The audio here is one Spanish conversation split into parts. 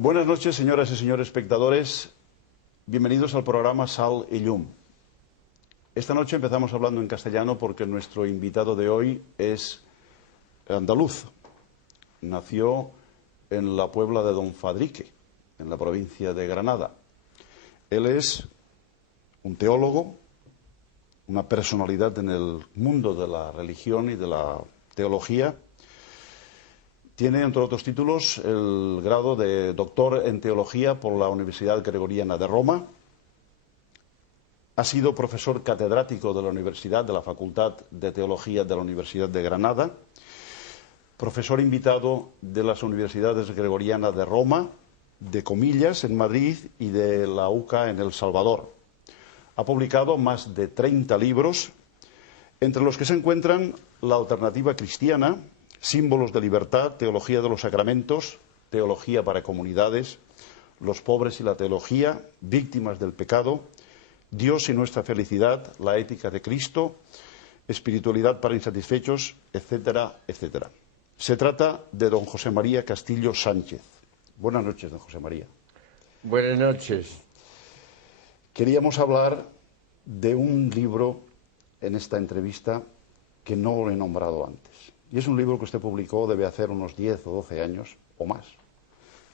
Buenas noches, señoras y señores espectadores. Bienvenidos al programa Sal y Llum. Esta noche empezamos hablando en castellano porque nuestro invitado de hoy es andaluz. Nació en la Puebla de Don Fadrique, en la provincia de Granada. Él es un teólogo, una personalidad en el mundo de la religión y de la teología. Tiene, entre otros títulos, el grado de doctor en teología por la Universidad Gregoriana de Roma. Ha sido profesor catedrático de la Universidad, de la Facultad de Teología de la Universidad de Granada. Profesor invitado de las Universidades Gregoriana de Roma, de Comillas en Madrid y de la UCA en El Salvador. Ha publicado más de 30 libros, entre los que se encuentran La Alternativa Cristiana, Símbolos de Libertad, Teología de los Sacramentos, Teología para Comunidades, Los Pobres y la Teología, Víctimas del Pecado, Dios y nuestra felicidad, La ética de Cristo, Espiritualidad para insatisfechos, etcétera, etcétera. Se trata de don José María Castillo Sánchez. Buenas noches, don José María. Buenas noches. Queríamos hablar de un libro en esta entrevista que no lo he nombrado antes. Y es un libro que usted publicó, debe hacer unos 10 o 12 años o más,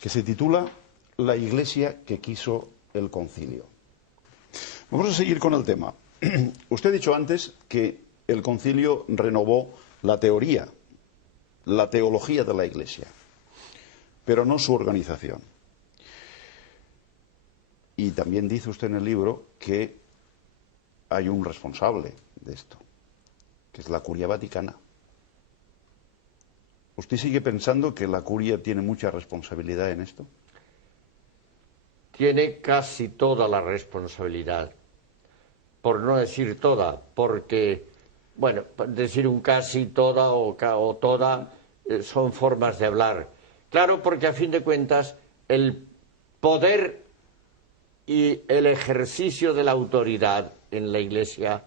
que se titula La Iglesia que quiso el concilio. Vamos a seguir con el tema. Usted ha dicho antes que el concilio renovó la teoría, la teología de la Iglesia, pero no su organización. Y también dice usted en el libro que hay un responsable de esto, que es la Curia Vaticana. ¿Usted sigue pensando que la Curia tiene mucha responsabilidad en esto? Tiene casi toda la responsabilidad, por no decir toda, porque, bueno, decir un casi toda o toda son formas de hablar. Claro, porque a fin de cuentas el poder y el ejercicio de la autoridad en la Iglesia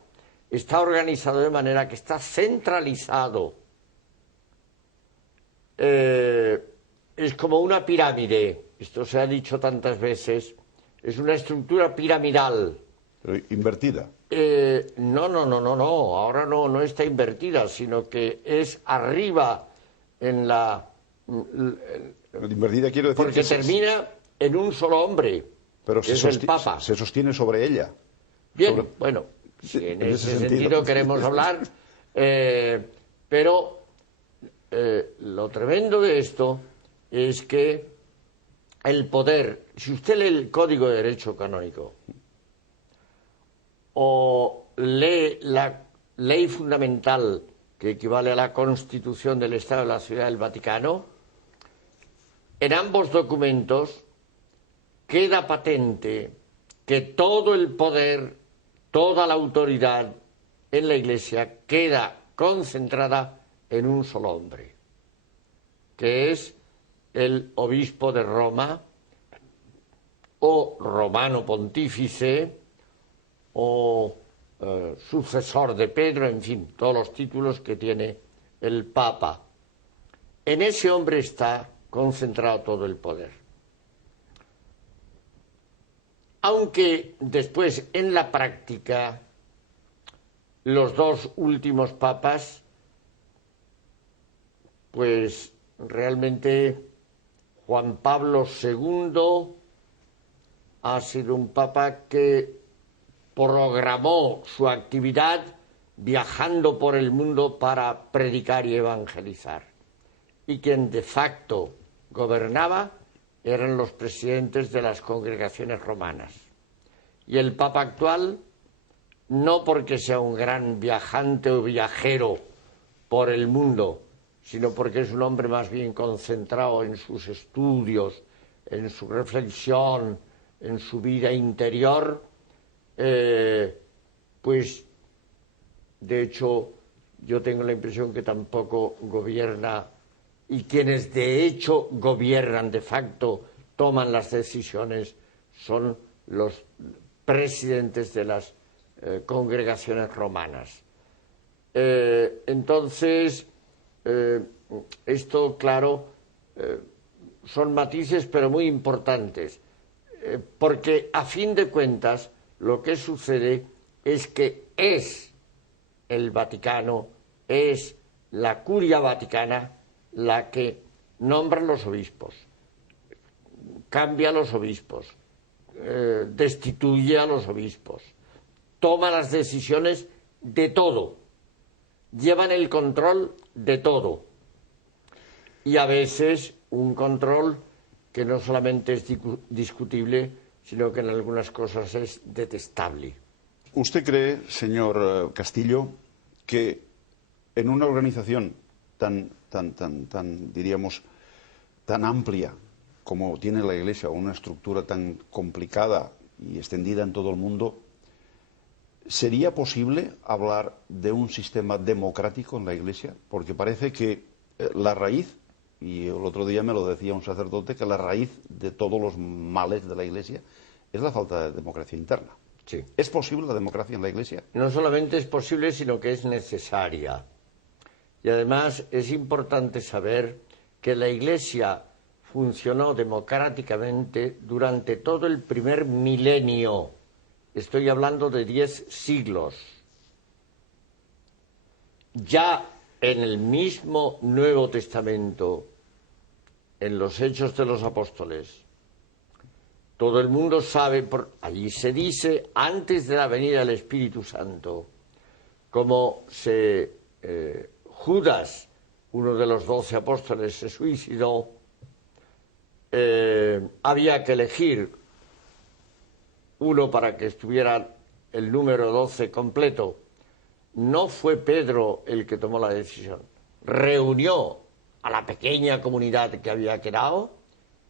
está organizado de manera que está centralizado. Es como una pirámide, esto se ha dicho tantas veces, es una estructura piramidal. Pero invertida. No, ahora no está invertida, sino que es arriba en la... Invertida quiero decir porque termina en un solo hombre, pero que es el Papa. Se sostiene sobre ella. Bien, bueno, si en ese sentido queremos hablar, pero lo tremendo de esto es que el poder, si usted lee el Código de Derecho Canónico o lee la ley fundamental que equivale a la Constitución del Estado de la Ciudad del Vaticano, en ambos documentos queda patente que todo el poder, toda la autoridad en la Iglesia queda concentrada en un solo hombre, que es el obispo de Roma o romano pontífice o sucesor de Pedro, en fin, todos los títulos que tiene el Papa. En ese hombre está concentrado todo el poder. Aunque después, en la práctica, los dos últimos papas, pues realmente Juan Pablo II ha sido un papa que programó su actividad viajando por el mundo para predicar y evangelizar. Y quien de facto gobernaba eran los presidentes de las congregaciones romanas. Y el papa actual, no porque sea un gran viajante o viajero por el mundo, sino porque es un hombre más bien concentrado en sus estudios, en su reflexión, en su vida interior, pues de hecho yo tengo la impresión que tampoco gobierna, y quienes de hecho gobiernan de facto, toman las decisiones, son los presidentes de las congregaciones romanas. Entonces, esto, claro, son matices pero muy importantes, porque a fin de cuentas lo que sucede es que es el Vaticano, es la Curia Vaticana la que nombra los obispos, cambia a los obispos, destituye a los obispos, toma las decisiones de todo, llevan el control de todo, y a veces un control que no solamente es discutible, sino que en algunas cosas es detestable. ¿Usted cree, señor Castillo, que en una organización diríamos, tan amplia como tiene la Iglesia, una estructura tan complicada y extendida en todo el mundo, sería posible hablar de un sistema democrático en la Iglesia? Porque parece que la raíz, y el otro día me lo decía un sacerdote, que la raíz de todos los males de la Iglesia es la falta de democracia interna. Sí. ¿Es posible la democracia en la Iglesia? No solamente es posible, sino que es necesaria. Y además es importante saber que la Iglesia funcionó democráticamente durante todo el primer milenio. Estoy hablando de 10 siglos. Ya en el mismo Nuevo Testamento, en los Hechos de los Apóstoles, todo el mundo sabe, allí se dice, antes de la venida del Espíritu Santo, como Judas, uno de los 12 apóstoles, se suicidó, había que elegir uno para que estuviera el número 12 completo. No fue Pedro el que tomó la decisión. Reunió a la pequeña comunidad que había quedado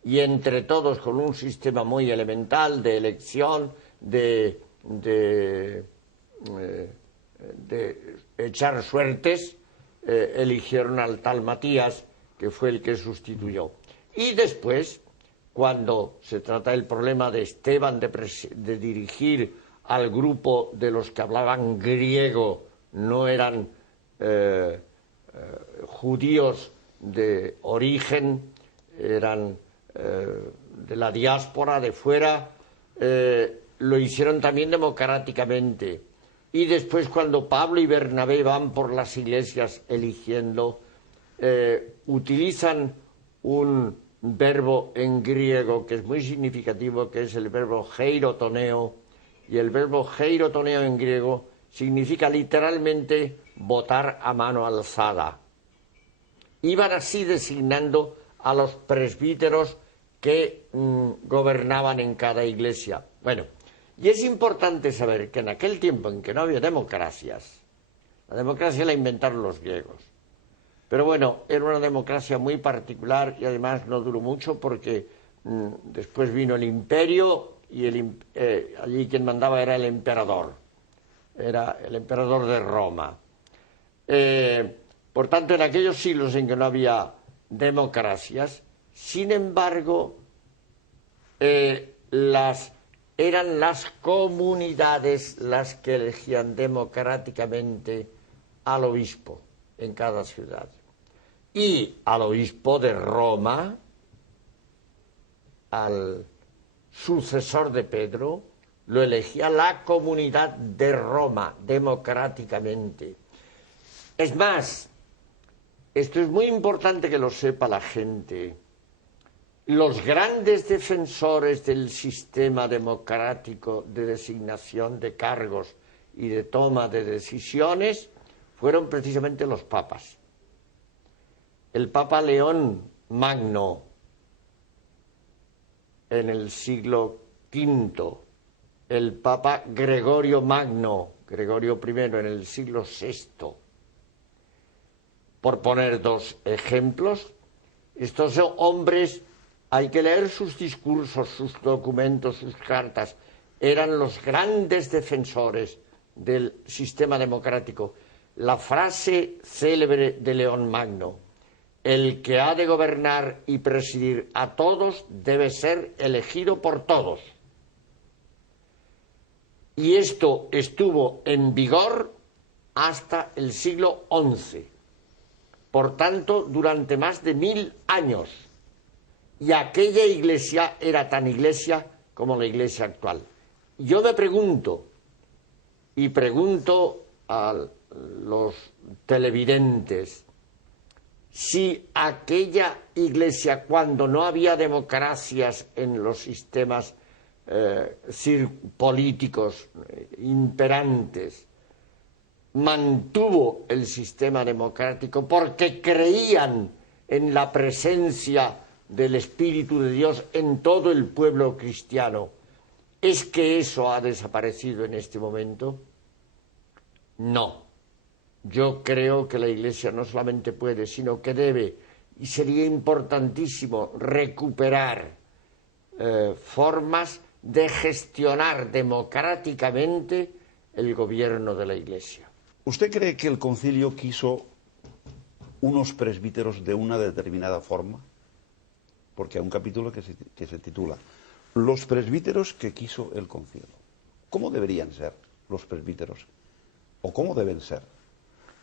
y entre todos, con un sistema muy elemental de elección, de echar suertes, eligieron al tal Matías, que fue el que sustituyó. Y después, cuando se trata del problema de Esteban de dirigir al grupo de los que hablaban griego, no eran judíos de origen, eran de la diáspora, de fuera, lo hicieron también democráticamente. Y después, cuando Pablo y Bernabé van por las iglesias eligiendo, utilizan un verbo en griego que es muy significativo, que es el verbo heirotoneo, y el verbo heirotoneo en griego significa literalmente votar a mano alzada. Iban así designando a los presbíteros que gobernaban en cada iglesia. Bueno, y es importante saber que en aquel tiempo en que no había democracias, la democracia la inventaron los griegos. Pero bueno, era una democracia muy particular y además no duró mucho porque después vino el imperio y allí quien mandaba era el emperador de Roma. Por tanto, en aquellos siglos en que no había democracias, sin embargo, eran las comunidades las que elegían democráticamente al obispo en cada ciudad. Y al obispo de Roma, al sucesor de Pedro, lo elegía la comunidad de Roma democráticamente. Es más, esto es muy importante que lo sepa la gente. Los grandes defensores del sistema democrático de designación de cargos y de toma de decisiones fueron precisamente los papas. El Papa León Magno en el siglo V, el Papa Gregorio Magno, Gregorio I en el siglo VI. Por poner dos ejemplos, estos hombres, hay que leer sus discursos, sus documentos, sus cartas, eran los grandes defensores del sistema democrático. La frase célebre de León Magno: el que ha de gobernar y presidir a todos debe ser elegido por todos. Y esto estuvo en vigor hasta el siglo XI. Por tanto, durante más de 1000 años. y aquella iglesia era tan iglesia como la iglesia actual. Yo me pregunto, y pregunto a los televidentes, si aquella iglesia, cuando no había democracias en los sistemas políticos imperantes, mantuvo el sistema democrático porque creían en la presencia del Espíritu de Dios en todo el pueblo cristiano, ¿es que eso ha desaparecido en este momento? No. Yo creo que la Iglesia no solamente puede, sino que debe, y sería importantísimo recuperar formas de gestionar democráticamente el gobierno de la Iglesia. ¿Usted cree que el concilio quiso unos presbíteros de una determinada forma? Porque hay un capítulo que se titula Los presbíteros que quiso el concilio. ¿Cómo deberían ser los presbíteros? ¿O cómo deben ser?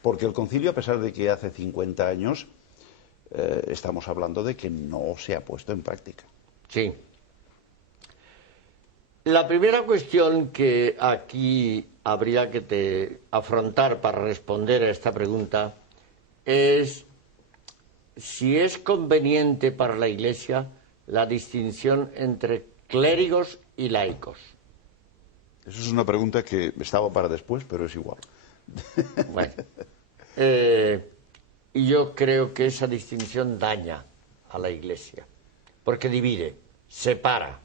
Porque el concilio, a pesar de que hace 50 años, estamos hablando de que no se ha puesto en práctica. Sí. La primera cuestión que aquí habría que afrontar para responder a esta pregunta es si es conveniente para la Iglesia la distinción entre clérigos y laicos. Eso es una pregunta que estaba para después, pero es igual. Bueno, y yo creo que esa distinción daña a la Iglesia, porque divide, separa.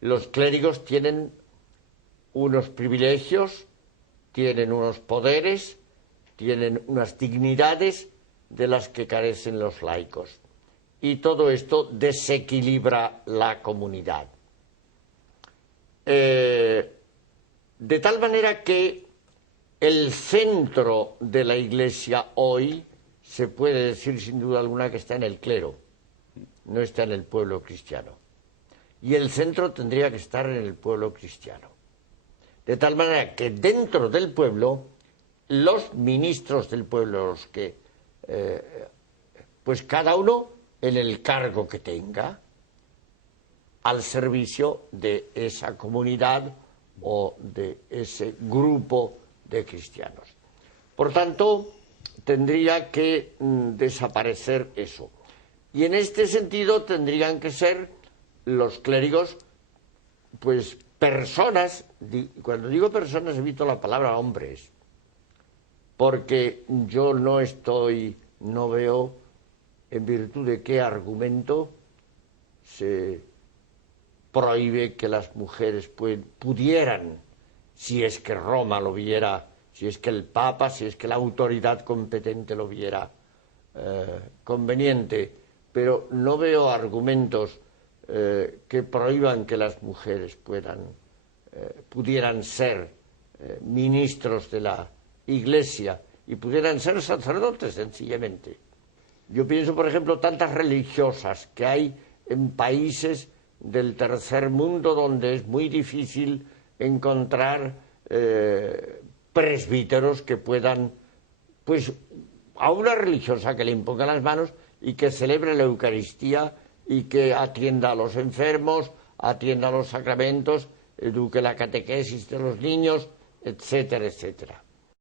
Los clérigos tienen unos privilegios, tienen unos poderes, tienen unas dignidades de las que carecen los laicos. Y todo esto desequilibra la comunidad. De tal manera que el centro de la Iglesia hoy se puede decir sin duda alguna que está en el clero, no está en el pueblo cristiano. Y el centro tendría que estar en el pueblo cristiano. De tal manera que dentro del pueblo, los ministros del pueblo, los que, pues cada uno en el cargo que tenga, al servicio de esa comunidad o de ese grupo de cristianos. Por tanto, tendría que desaparecer eso. Y en este sentido tendrían que ser los clérigos, pues personas, cuando digo personas evito la palabra hombres, porque yo no veo en virtud de qué argumento se prohíbe que las mujeres pudieran, si es que Roma lo viera, si es que el Papa, si es que la autoridad competente lo viera conveniente, pero no veo argumentos que prohíban que las mujeres pudieran ser ministros de la Iglesia y pudieran ser sacerdotes, sencillamente. Yo pienso, por ejemplo, tantas religiosas que hay en países del tercer mundo donde es muy difícil encontrar presbíteros que puedan, pues, a una religiosa que le imponga las manos y que celebre la Eucaristía y que atienda a los enfermos, atienda a los sacramentos, eduque la catequesis de los niños, etcétera, etcétera.